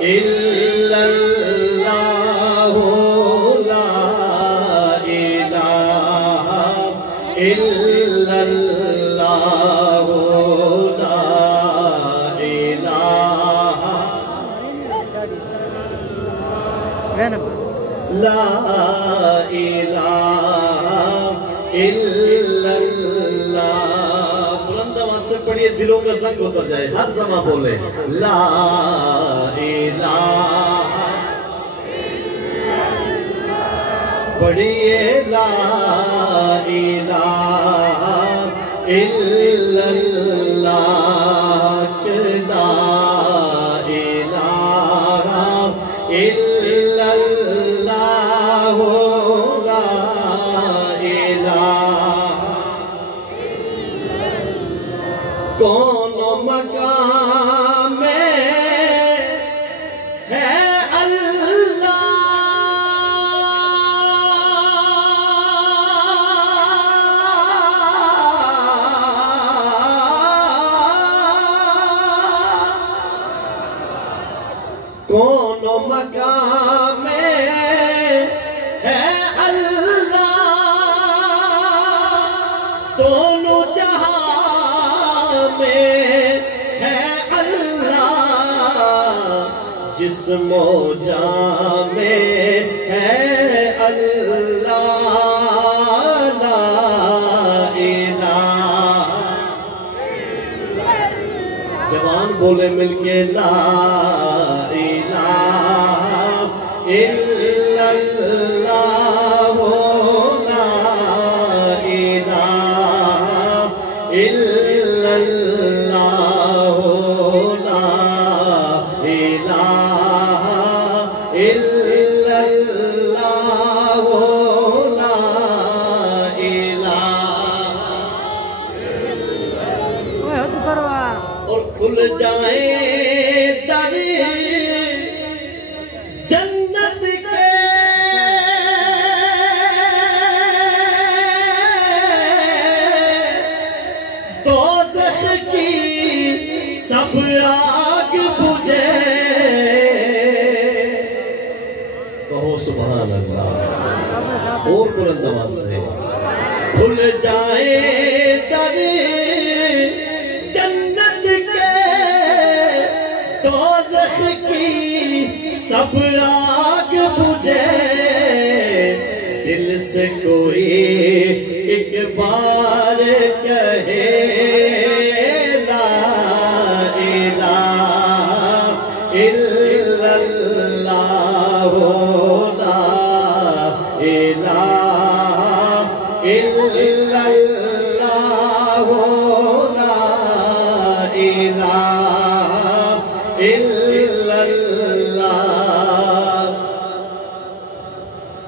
إلا الله لا إله إلا الله لا إله لا إله إلا الله بلند آواز سے پڑھیے دلوں کا سنگ اتر جائے ہر زمان بولے لا الہ پڑھیے لا الہ الا اللہ لا الہ الا اللہ لا الہ کون مقام میں ہے اللہ کون مقام میں ہے اللہ دونوں جہاں میں ہے اللہ جسم و جان میں ہے اللہ لا الہ جوان بولے مل کے لا الہ الا اللہ لا الہ الا اللہ لا الہ الا اللہ لا الہ اور کھل جائیں در جنت کے دوزخ کی سب آگ بجھے کہو سبحان اللہ اور بلند آواز سے کھل جائیں در جنت کے دوزخ کی سب آگ بجھے دل سے کوئی ایک بار کہے لا الہ الا اللہ لا الہ الا اللہ لا الہ الا اللہ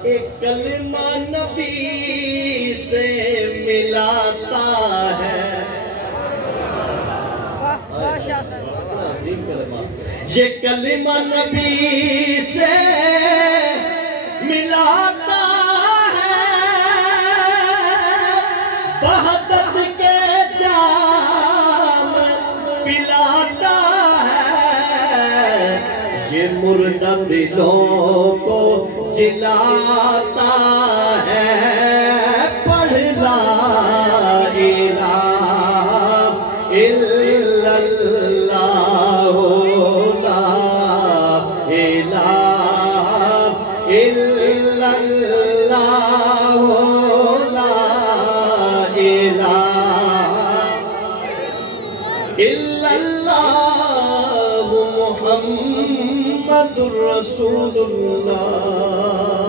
ایک کلمہ نبی سے ملاتا ہے یہ کلمہ نبی سے ملاتا ہے وحدت کے جام پلاتا ہے یہ مردہ دلوں کو جلاتا ہے پڑھ لا الہ الا اللہ لا الہ الا اللہ لا الہ الا اللہ محمد رسول اللہ